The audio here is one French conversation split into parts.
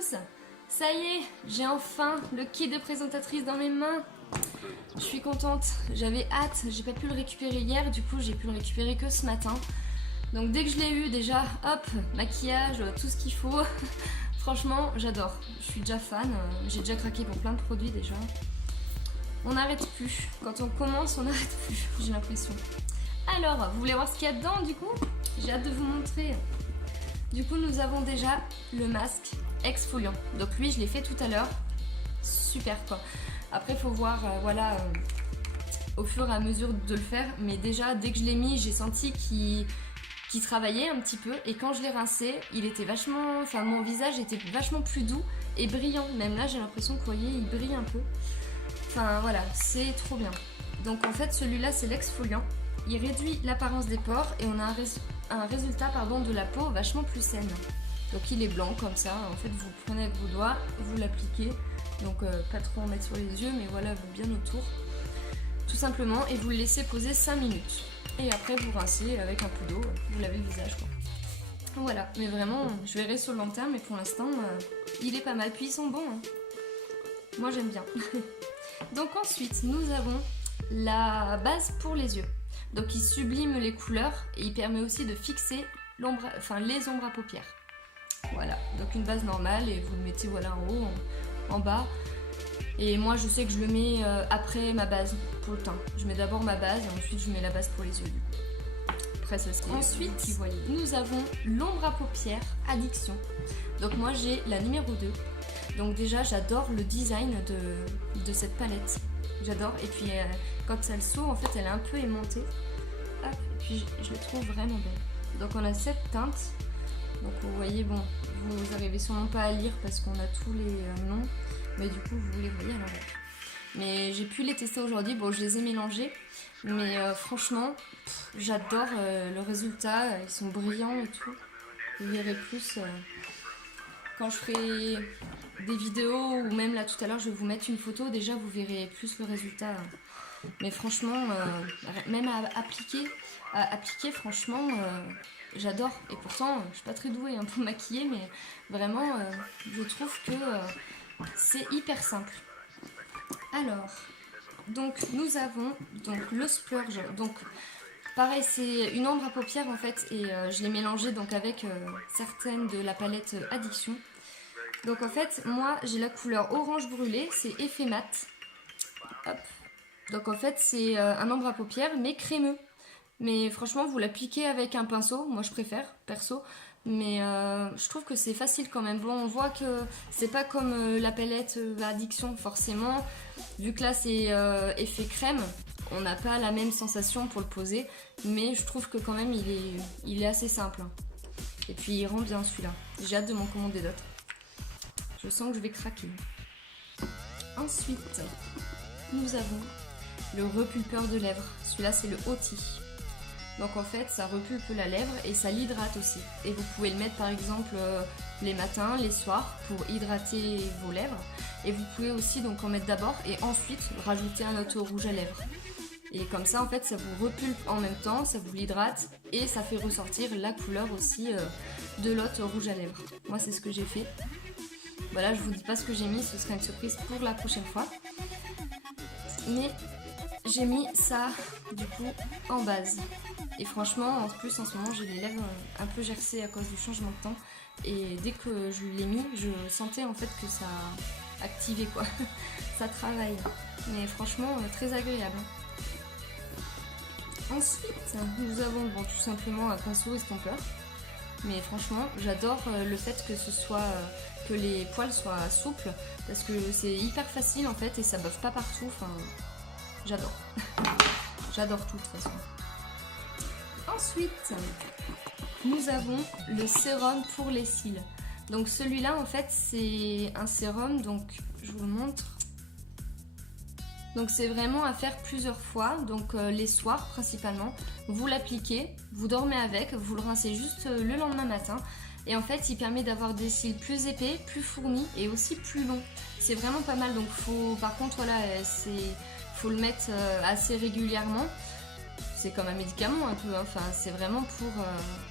tous! Ça y est, j'ai enfin le kit de présentatrice dans mes mains. Je suis contente, j'avais hâte, j'ai pas pu le récupérer hier, du coup j'ai pu le récupérer que ce matin. Donc dès que je l'ai eu déjà, hop, maquillage, tout ce qu'il faut. Franchement, j'adore, je suis déjà fan, j'ai déjà craqué pour plein de produits déjà. On n'arrête plus, quand on commence on n'arrête plus, j'ai l'impression. Alors, vous voulez voir ce qu'il y a dedans du coup? J'ai hâte de vous montrer. Du coup nous avons déjà le masque exfoliant. Donc lui je l'ai fait tout à l'heure. Super quoi. Après faut voir voilà au fur et à mesure de le faire. Mais déjà dès que je l'ai mis j'ai senti qu'il travaillait un petit peu. Et quand je l'ai rincé il était vachement... Enfin mon visage était vachement plus doux et brillant. Même là j'ai l'impression que vous voyez il brille un peu. Enfin voilà c'est trop bien. Donc en fait celui-là c'est l'exfoliant. Il réduit l'apparence des pores et on a un résultat de la peau vachement plus saine. Donc il est blanc comme ça, en fait vous prenez avec vos doigts, vous l'appliquez, donc pas trop en mettre sur les yeux mais voilà bien autour, tout simplement, et vous le laissez poser 5 minutes. Et après vous rincez avec un peu d'eau, vous lavez le visage quoi. Voilà, mais vraiment je verrai sur le long terme, mais pour l'instant il est pas mal, puis ils sont bons, hein. Moi j'aime bien. Donc ensuite nous avons la base pour les yeux. Donc il sublime les couleurs et il permet aussi de fixer les ombres à paupières. Voilà, donc une base normale et vous le mettez voilà en haut, en bas. Et moi je sais que je le mets après ma base pour le teint. Je mets d'abord ma base et ensuite je mets la base pour les yeux du coup. Après ça c'est ensuite nous avons l'ombre à paupières Addiction. Donc moi j'ai la numéro 2. Donc déjà j'adore le design de cette palette. J'adore, et puis quand elle s'ouvre en fait elle est un peu aimantée. Hop, et puis je la trouve vraiment belle. Donc on a 7 teintes. Donc vous voyez, bon, vous arrivez sûrement pas à lire parce qu'on a tous les noms, mais du coup vous les voyez à l'envers. Mais j'ai pu les tester aujourd'hui, bon je les ai mélangés, mais franchement j'adore le résultat, ils sont brillants et tout. Vous verrez plus quand je ferai des vidéos, ou même là tout à l'heure je vais vous mettre une photo, déjà vous verrez plus le résultat. Mais franchement, même à appliquer franchement, j'adore. Et pourtant, je suis pas très douée pour maquiller, mais vraiment, je trouve que c'est hyper simple. Alors, donc nous avons donc le splurge. Donc pareil, c'est une ombre à paupières en fait, et je l'ai mélangée donc avec certaines de la palette Addiction. Donc en fait, moi j'ai la couleur orange brûlé, c'est effet mat. Hop. Donc en fait c'est un ombre à paupières mais crémeux. Mais franchement vous l'appliquez avec un pinceau, moi je préfère perso. Mais je trouve que c'est facile quand même. Bon on voit que c'est pas comme la palette Addiction forcément. Vu que là c'est effet crème, on n'a pas la même sensation pour le poser. Mais je trouve que quand même il est assez simple. Et puis il rend bien celui-là. J'ai hâte de m'en commander d'autres. Je sens que je vais craquer. Ensuite, nous avons le repulpeur de lèvres. Celui-là, c'est le Oti. Donc en fait, ça repulpe la lèvre et ça l'hydrate aussi. Et vous pouvez le mettre par exemple les matins, les soirs pour hydrater vos lèvres. Et vous pouvez aussi donc en mettre d'abord et ensuite rajouter un autre rouge à lèvres. Et comme ça, en fait, ça vous repulpe en même temps, ça vous l'hydrate et ça fait ressortir la couleur aussi de l'autre rouge à lèvres. Moi, c'est ce que j'ai fait. Voilà, je vous dis pas ce que j'ai mis, ce sera une surprise pour la prochaine fois. Mais j'ai mis ça, du coup, en base. Et franchement, en plus, en ce moment, j'ai les lèvres un peu gercées à cause du changement de temps. Et dès que je l'ai mis, je sentais en fait que ça activait quoi. Ça travaille. Mais franchement, très agréable. Ensuite, nous avons tout simplement un pinceau estompeur. Mais franchement, j'adore le fait que ce soit que les poils soient souples parce que c'est hyper facile en fait et ça bave pas partout. Enfin, j'adore. J'adore tout de toute façon. Ensuite, nous avons le sérum pour les cils. Donc celui-là en fait c'est un sérum, donc je vous le montre. Donc c'est vraiment à faire plusieurs fois, donc les soirs principalement. Vous l'appliquez, vous dormez avec, vous le rincez juste le lendemain matin. Et en fait il permet d'avoir des cils plus épais, plus fournis et aussi plus longs. C'est vraiment pas mal, donc par contre voilà, faut le mettre assez régulièrement. c'est comme un médicament un peu, hein. Enfin c'est vraiment pour,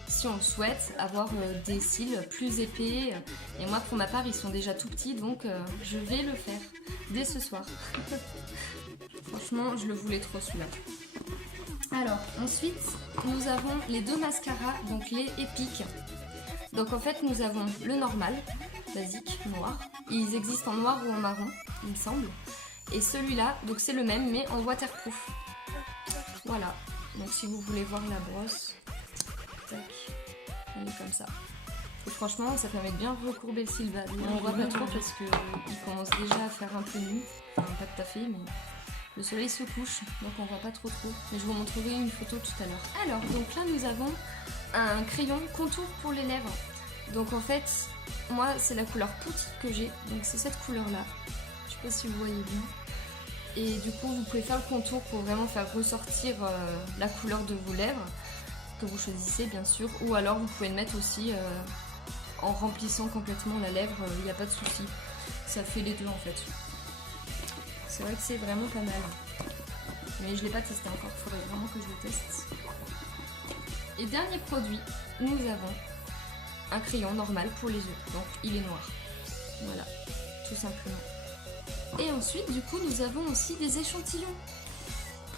si on le souhaite, avoir des cils plus épais. Et moi pour ma part ils sont déjà tout petits, donc je vais le faire dès ce soir. Franchement je le voulais trop celui-là. Alors ensuite nous avons les deux mascaras, donc les Epic. Donc en fait nous avons le normal, basique, noir. Ils existent en noir ou en marron, il me semble. Et celui-là, donc c'est le même mais en waterproof. Voilà, donc si vous voulez voir la brosse, tac, elle est comme ça. Et franchement ça permet de bien recourber le cil. On voit pas trop parce qu'il commence déjà à faire un peu nu. Enfin pas tout à fait, mais le soleil se couche, donc on voit pas trop. Mais je vous montrerai une photo tout à l'heure. Alors, donc là nous avons un crayon contour pour les lèvres. Donc en fait, moi c'est la couleur poutine que j'ai, donc c'est cette couleur là. Je sais pas si vous voyez bien. Et du coup vous pouvez faire le contour pour vraiment faire ressortir la couleur de vos lèvres, que vous choisissez bien sûr. Ou alors vous pouvez le mettre aussi en remplissant complètement la lèvre, il n'y a pas de souci. Ça fait les deux en fait. C'est vrai que c'est vraiment pas mal. Mais je l'ai pas testé encore, il faudrait vraiment que je le teste. Et dernier produit, nous avons un crayon normal pour les yeux. Donc il est noir. Voilà, tout simplement. Et ensuite, du coup, nous avons aussi des échantillons.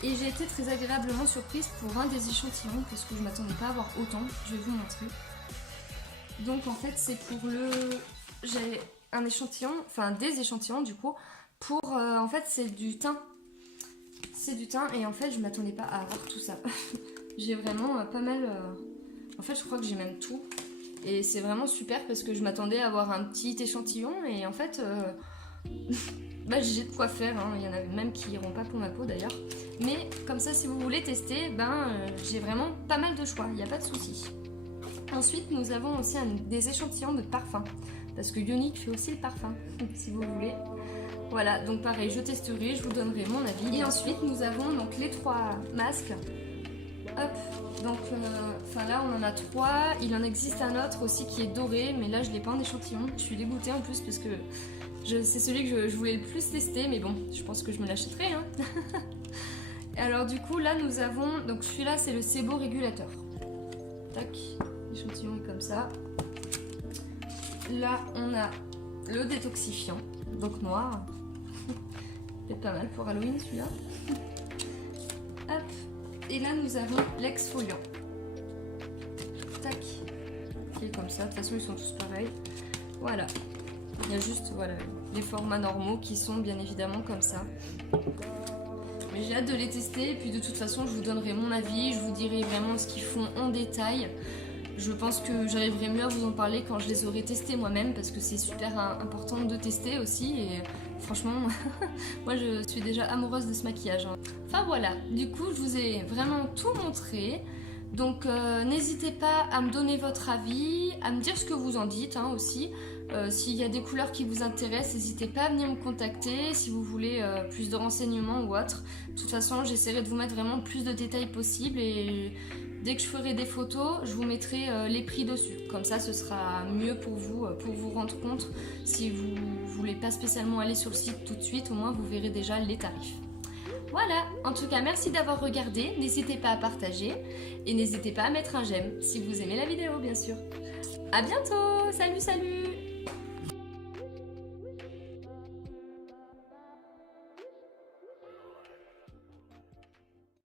Et j'ai été très agréablement surprise pour un des échantillons, parce que je m'attendais pas à avoir autant. Je vais vous montrer. Donc en fait, c'est pour le... J'ai un échantillon, enfin des échantillons du coup, pour... en fait, c'est du teint. C'est du teint et en fait, je m'attendais pas à avoir tout ça. J'ai vraiment pas mal... En fait, je crois que j'ai même tout. Et c'est vraiment super parce que je m'attendais à avoir un petit échantillon et en fait... Bah, j'ai de quoi faire, hein. Il y en a même qui iront pas pour ma peau d'ailleurs. Mais comme ça, si vous voulez tester, j'ai vraiment pas mal de choix, il n'y a pas de souci. Ensuite, nous avons aussi des échantillons de parfum. Parce que Ionic fait aussi le parfum, si vous voulez. Voilà, donc pareil, je testerai, je vous donnerai mon avis. Et ensuite, nous avons donc les 3 masques. Hop, donc là on en a 3. Il en existe un autre aussi qui est doré, mais là je l'ai pas en échantillon. Je suis dégoûtée en plus parce que c'est celui que je voulais le plus tester, mais bon, je pense que je me l'achèterai. Hein. Alors du coup, là nous avons, donc celui-là c'est le sebo régulateur. Tac, l'échantillon est comme ça. Là on a le détoxifiant, donc noir. C'est pas mal pour Halloween celui-là. Hop, et là nous avons l'exfoliant. Tac, qui est comme ça, de toute façon ils sont tous pareils. Voilà. Il y a juste voilà, les formats normaux qui sont bien évidemment comme ça. Mais j'ai hâte de les tester et puis de toute façon je vous donnerai mon avis, je vous dirai vraiment ce qu'ils font en détail. Je pense que j'arriverai mieux à vous en parler quand je les aurai testés moi-même parce que c'est super important de tester aussi et franchement moi je suis déjà amoureuse de ce maquillage. Enfin voilà, du coup je vous ai vraiment tout montré. Donc n'hésitez pas à me donner votre avis, à me dire ce que vous en dites aussi. S'il y a des couleurs qui vous intéressent, n'hésitez pas à venir me contacter si vous voulez plus de renseignements ou autre. De toute façon, j'essaierai de vous mettre vraiment plus de détails possible et dès que je ferai des photos, je vous mettrai les prix dessus. Comme ça, ce sera mieux pour vous rendre compte. Si vous voulez pas spécialement aller sur le site tout de suite, au moins vous verrez déjà les tarifs. Voilà, en tout cas merci d'avoir regardé, n'hésitez pas à partager et n'hésitez pas à mettre un j'aime si vous aimez la vidéo bien sûr. A bientôt, salut salut.